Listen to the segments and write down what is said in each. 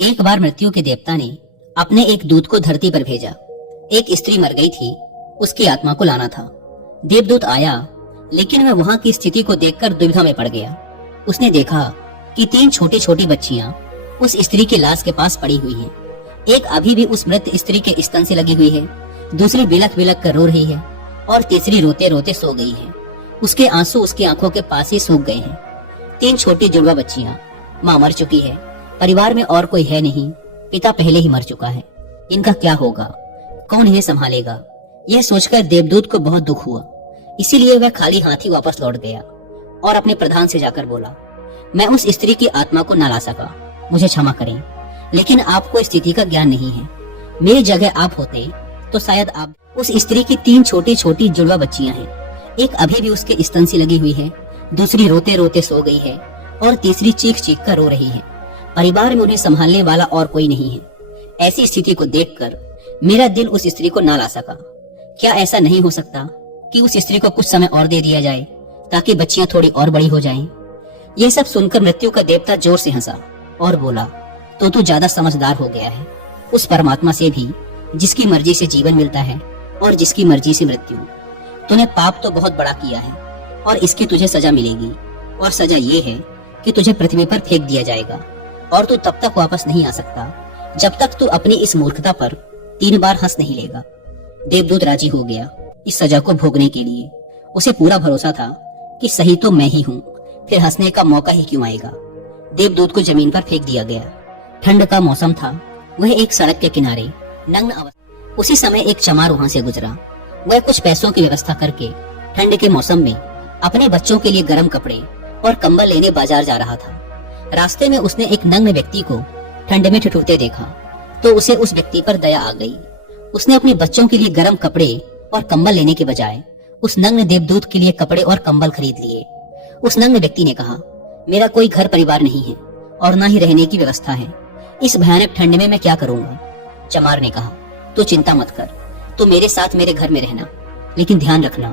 एक बार मृत्यु के देवता ने अपने एक दूत को धरती पर भेजा। एक स्त्री मर गई थी, उसकी आत्मा को लाना था। देवदूत आया, लेकिन वह वहां की स्थिति को देखकर दुविधा में पड़ गया। उसने देखा कि 3 छोटी छोटी बच्चियां उस स्त्री की लाश के पास पड़ी हुई हैं। एक अभी भी उस मृत स्त्री के स्तन से लगी हुई है, दूसरी बिलख बिलख कर रो रही है और तीसरी रोते रोते सो गई है। उसके आंसू उसकी आंखों के पास ही सूख गए हैं। 3 छोटी जुड़वा बच्चियां, माँ मर चुकी है, परिवार में और कोई है नहीं, पिता पहले ही मर चुका है। इनका क्या होगा, कौन इन्हें संभालेगा? यह सोचकर देवदूत को बहुत दुख हुआ। इसीलिए वह खाली हाथ ही वापस लौट गया और अपने प्रधान से जाकर बोला, मैं उस स्त्री की आत्मा को न ला सका, मुझे क्षमा करें, लेकिन आपको स्थिति का ज्ञान नहीं है। मेरी जगह आप होते तो शायद आप। उस स्त्री की 3 छोटी छोटी जुड़वा बच्चियां हैं, एक अभी भी उसके स्तन से लगी हुई है, दूसरी रोते रोते सो गई है और तीसरी चीख चीख कर रो रही है। परिवार में उन्हें संभालने वाला और कोई नहीं है। ऐसी स्थिति को देखकर मेरा दिल उस स्त्री को ना ला सका। क्या ऐसा नहीं हो सकता कि उस स्त्री को कुछ समय और दे दिया जाए ताकि बच्चियां थोड़ी और बड़ी हो जाएं? यह सब सुनकर मृत्यु का देवता जोर से हंसा और बोला, तो तू ज्यादा समझदार हो गया है। उस परमात्मा से भी जिसकी मर्जी से जीवन मिलता है और जिसकी मर्जी से मृत्यु। तूने पाप तो बहुत बड़ा किया है और इसकी तुझे सजा मिलेगी, और सजा ये है कि तुझे पृथ्वी पर फेंक दिया जाएगा और तू तब तक वापस नहीं आ सकता जब तक तू अपनी इस मूर्खता पर 3 बार हंस नहीं लेगा। देवदूत राजी हो गया इस सजा को भोगने के लिए। उसे पूरा भरोसा था कि सही तो मैं ही हूँ, फिर हंसने का मौका ही क्यों आएगा। देवदूत को जमीन पर फेंक दिया गया। ठंड का मौसम था। वह एक सड़क के किनारे नग्न अवस्था। उसी समय एक चमार वहां से गुजरा। वह कुछ पैसों की व्यवस्था करके ठंड के मौसम में अपने बच्चों के लिए गर्म कपड़े और कंबल लेने बाजार जा रहा था। रास्ते में उसने एक नग्न व्यक्ति को ठंड में ठिठुरते देखा तो उसे उस व्यक्ति पर दया आ गई। उसने अपने बच्चों के लिए गर्म कपड़े और कंबल लेने के बजाय उस नग्न देवदूत के लिए कपड़े और कंबल खरीद लिए। उस नग्न व्यक्ति ने कहा, मेरा कोई घर परिवार नहीं है और न ही रहने की व्यवस्था है। इस भयानक ठंड में मैं क्या करूंगा? चमार ने कहा, तू चिंता मत कर, तू मेरे साथ मेरे घर में रहना, लेकिन ध्यान रखना,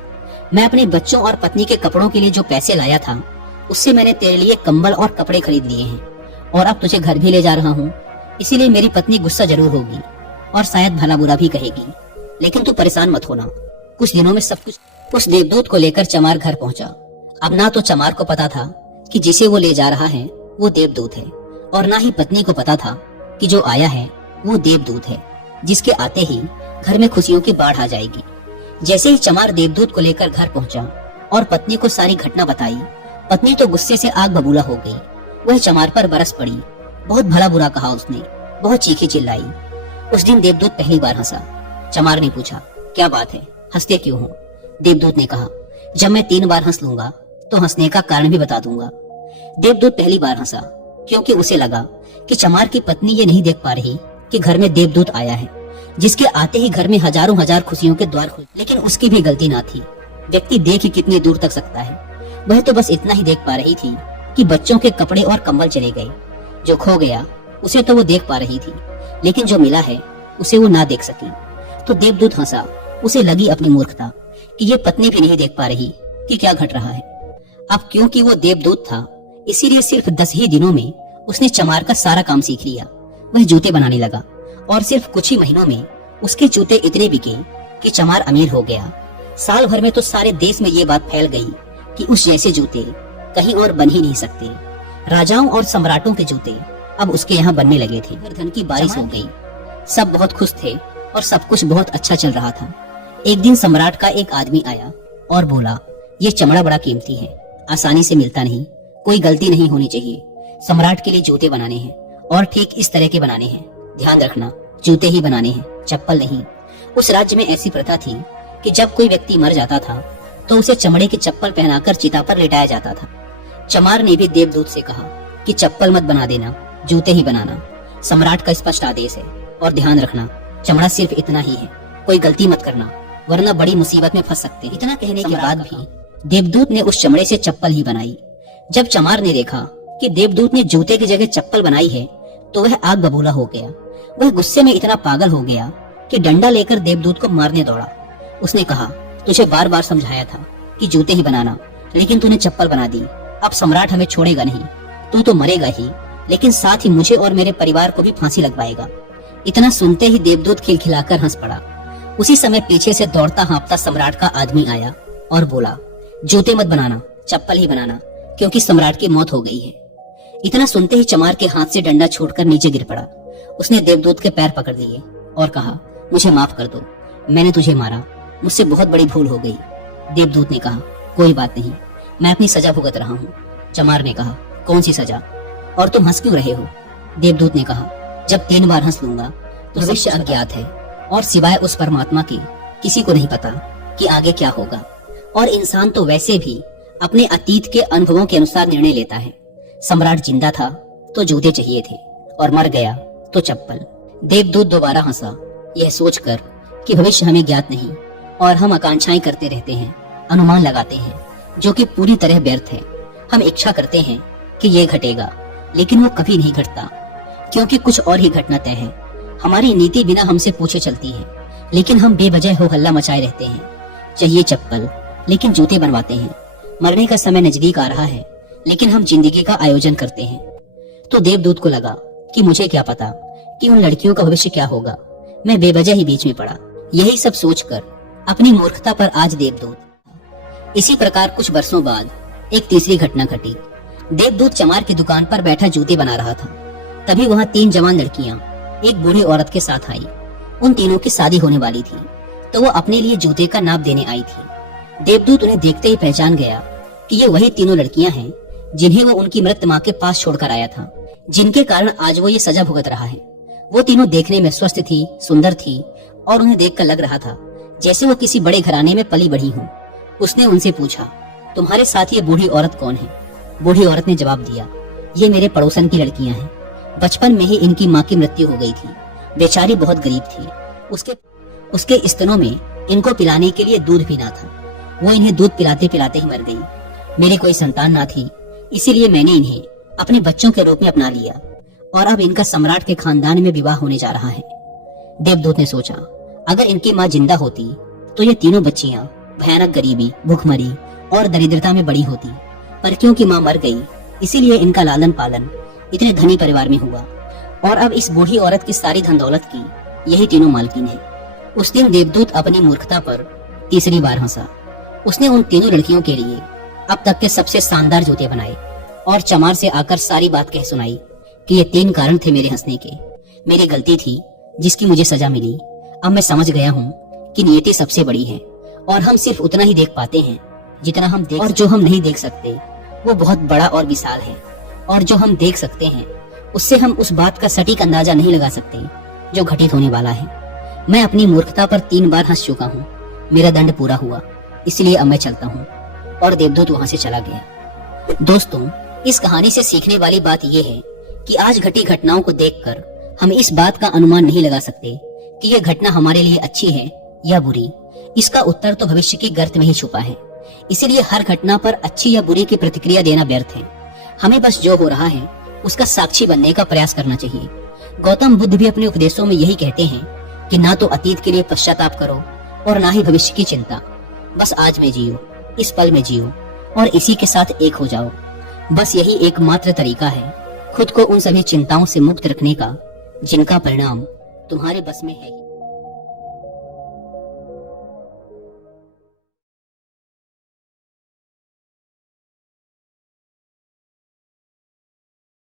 मैं अपने बच्चों और पत्नी के कपड़ों के लिए जो पैसे लाया था उससे मैंने तेरे लिए कंबल और कपड़े खरीद लिए हैं, और अब तुझे घर भी ले जा रहा हूँ। इसीलिए मेरी पत्नी गुस्सा जरूर होगी और शायद भला बुरा भी कहेगी, लेकिन तू परेशान मत होना, कुछ दिनों में सब कुछ। उस देवदूत को लेकर चमार घर पहुंचा। अब ना तो चमार को पता था कि जिसे वो ले जा रहा है वो देवदूत है, और ना ही पत्नी को पता था कि जो आया है वो देवदूत है, जिसके आते ही घर में खुशियों की बाढ़ आ जाएगी। जैसे ही चमार देवदूत को लेकर घर पहुंचा और पत्नी को सारी घटना बताई, पत्नी तो गुस्से से आग बबूला हो गई। वह चमार पर बरस पड़ी। बहुत भला बुरा कहा उसने, बहुत चीखी चिल्लाई। उस दिन देवदूत पहली बार हंसा। चमार ने पूछा, क्या बात है, हंसते क्यों हो? देवदूत ने कहा, जब मैं 3 बार हंस लूंगा तो हंसने का कारण भी बता दूंगा। देवदूत पहली बार हंसा क्योंकि उसे लगा कि चमार की पत्नी ये नहीं देख पा रही कि घर में देवदूत आया है, जिसके आते ही घर में हजारों हजार खुशियों के द्वार खुले। लेकिन उसकी भी गलती ना थी। व्यक्ति देख ही कितनी दूर तक सकता है। वह तो बस इतना ही देख पा रही थी कि बच्चों के कपड़े और कंबल चले गए। जो खो गया उसे तो वो देख पा रही थी, लेकिन जो मिला है उसे वो ना देख सकी। तो देवदूत हंसा। उसे लगी अपनी मूर्खता कि ये पत्नी भी नहीं देख पा रही कि क्या घट रहा है। अब क्योंकि वो देवदूत था, इसीलिए सिर्फ 10 ही दिनों में उसने चमार का सारा काम सीख लिया। वह जूते बनाने लगा और सिर्फ कुछ ही महीनों में उसके जूते इतने बिके कि चमार अमीर हो गया। साल भर में तो सारे देश में ये बात फैल गई कि उस जैसे जूते कहीं और बन ही नहीं सकते। राजाओं और सम्राटों के जूते अब उसके यहाँ बनने लगे थे। धन की बारिश हो गई। सब बहुत खुश थे और सब कुछ बहुत अच्छा चल रहा था। एक दिन सम्राट का एक आदमी आया और बोला, ये चमड़ा बड़ा कीमती है, आसानी से मिलता नहीं, कोई गलती नहीं होनी चाहिए। सम्राट के लिए जूते बनाने हैं और ठीक इस तरह के बनाने हैं। ध्यान रखना, जूते ही बनाने हैं, चप्पल नहीं। उस राज्य में ऐसी प्रथा थी कि जब कोई व्यक्ति मर जाता था तो उसे चमड़े की चप्पल पहनाकर चिता पर लिटाया जाता था। चमार ने भी देवदूत से कहा कि चप्पल मत बना देना, जूते ही बनाना। सम्राट का स्पष्ट आदेश है, और ध्यान रखना, चमड़ा सिर्फ इतना ही है, कोई गलती मत करना, वरना बड़ी मुसीबत में फंस सकते हैं। इतना कहने के बाद भी देवदूत ने उस चमड़े से चप्पल ही बनाई। जब चमार ने देखा कि देवदूत ने जूते की जगह चप्पल बनाई है तो वह आग बबूला हो गया। वह गुस्से में इतना पागल हो गया कि डंडा लेकर देवदूत को मारने दौड़ा। उसने कहा, तुझे बार बार समझाया था कि जूते ही बनाना, लेकिन तूने चप्पल बना दी। अब सम्राट हमें छोड़ेगा नहीं, तू तो मरेगा ही। लेकिन साथ ही मुझे और मेरे परिवार को भी फांसी लगवाएगा। इतना सुनते ही देवदूत खिलखिलाकर हंस पड़ा। उसी समय पीछे से दौड़ता हाँफता सम्राट का आदमी आया और बोला, जूते मत बनाना, चप्पल ही बनाना, क्योंकि सम्राट की मौत हो गई है। इतना सुनते ही चमार के हाथ से डंडा छूटकर नीचे गिर पड़ा। उसने देवदूत के पैर पकड़ लिए और कहा, मुझे माफ कर दो, मैंने तुझे मारा, मुझसे बहुत बड़ी भूल हो गई। देवदूत ने कहा, कोई बात नहीं, मैं अपनी सजा भुगत रहा हूँ। चमार ने कहा, कौन सी सजा, और तुम हंस क्यों रहे हो? देवदूत ने कहा, जब 3 बार हंस लूंगा तो भविष्य अज्ञात है और सिवाय उस परमात्मा के किसी को नहीं पता कि आगे क्या होगा। और इंसान तो वैसे भी अपने अतीत के अनुभवों के अनुसार निर्णय लेता है। सम्राट जिंदा था तो जूते चाहिए थे और मर गया तो चप्पल। देवदूत दोबारा हंसा, यह सोचकर कि भविष्य हमें ज्ञात नहीं और हम आकांक्षाएं करते रहते हैं, अनुमान लगाते हैं, जो कि पूरी तरह व्यर्थ है। हम इच्छा करते हैं कि यह घटेगा, लेकिन वो कभी नहीं घटता, क्योंकि कुछ और ही घटना तय है। हमारी नीति बिना हमसे पूछे चलती है, लेकिन हम बेवजह हो हल्ला मचाए रहते हैं। चाहिए चप्पल, लेकिन जूते बनवाते हैं। मरने का समय नजदीक आ रहा है, लेकिन हम जिंदगी का आयोजन करते हैं। तो देवदूत को लगा कि मुझे क्या पता कि उन लड़कियों का भविष्य क्या होगा, मैं बेवजह ही बीच में पड़ा। यही सब सोचकर अपनी मूर्खता पर आज देवदूत। इसी प्रकार कुछ वर्षों बाद एक तीसरी घटना घटी। देवदूत चमार की दुकान पर बैठा जूते बना रहा था। तभी वहां 3 जवान लड़कियां एक बूढ़ी औरत के साथ आई। उन तीनों की शादी होने वाली थी, तो वो अपने लिए जूते का नाप देने आई थी। देवदूत उन्हें देखते ही पहचान गया कि ये वही तीनों लड़कियां हैं जिन्हें वो उनकी मृत माँ के पास छोड़कर आया था, जिनके कारण आज वो ये सजा भुगत रहा है। वो तीनों देखने में स्वस्थ थी, सुंदर थी और उन्हें देखकर लग रहा था जैसे वो किसी बड़े घराने में पली बढ़ी हो। उसने उनसे पूछा, तुम्हारे साथ ये बूढ़ी औरत कौन है? बूढ़ी औरत ने जवाब दिया, ये मेरे पड़ोसन की लड़कियां हैं। बचपन में ही इनकी माँ की मृत्यु हो गई थी। बेचारी बहुत गरीब थी। उसके स्तनों में इनको पिलाने के लिए दूध भी ना था। वो इन्हें दूध पिलाते पिलाते ही मर गई। मेरी कोई संतान ना थी, इसीलिए मैंने इन्हें अपने बच्चों के रूप में अपना लिया और अब इनका सम्राट के खानदान में विवाह होने जा रहा है। देवदूत ने सोचा, अगर इनकी माँ जिंदा होती तो ये तीनों बच्चियां भयानक गरीबी, भूखमरी और दरिद्रता में बड़ी होती, पर क्योंकि माँ मर गई इसीलिए इनका लालन पालन इतने धनी परिवार में हुआ और अब इस बूढ़ी औरत की सारी धन दौलत की यही तीनों मालकिन है। उस दिन देवदूत अपनी मूर्खता पर तीसरी बार हंसा। उसने उन तीनों लड़कियों के लिए अब तक के सबसे शानदार जूते बनाए और चमार से आकर सारी बात कह सुनाई कि ये 3 कारण थे मेरे हंसने के। मेरी गलती थी जिसकी मुझे सजा मिली। अब मैं समझ गया हूँ कि नियति सबसे बड़ी है और हम सिर्फ उतना ही देख पाते हैं जितना हम देख, और जो हम नहीं देख सकते वो बहुत बड़ा और विशाल है, और जो हम देख सकते हैं उससे हम उस बात का सटीक अंदाजा नहीं लगा सकते जो घटित होने वाला है। मैं अपनी मूर्खता पर 3 बार हंस चुका हूँ। मेरा दंड पूरा हुआ, इसलिए अब मैं चलता हूँ। और देवदूत वहां से चला गया। दोस्तों, इस कहानी से सीखने वाली बात यह है कि आज घटी घटनाओं को देखकर हम इस बात का अनुमान नहीं लगा सकते कि यह घटना हमारे लिए अच्छी है या बुरी। इसका उत्तर तो भविष्य की गर्त में ही छुपा है। इसीलिए हर घटना पर अच्छी या बुरी की प्रतिक्रिया देना व्यर्थ है। हमें बस जो हो रहा है उसका साक्षी बनने का प्रयास करना चाहिए। गौतम बुद्ध भी अपने उपदेशों में यही कहते हैं कि ना तो अतीत के लिए पश्चाताप करो और ना ही भविष्य की चिंता। बस आज में जियो, इस पल में जियो और इसी के साथ एक हो जाओ। बस यही एकमात्र तरीका है खुद को उन सभी चिंताओं से मुक्त रखने का जिनका परिणाम तुम्हारे बस में है ही।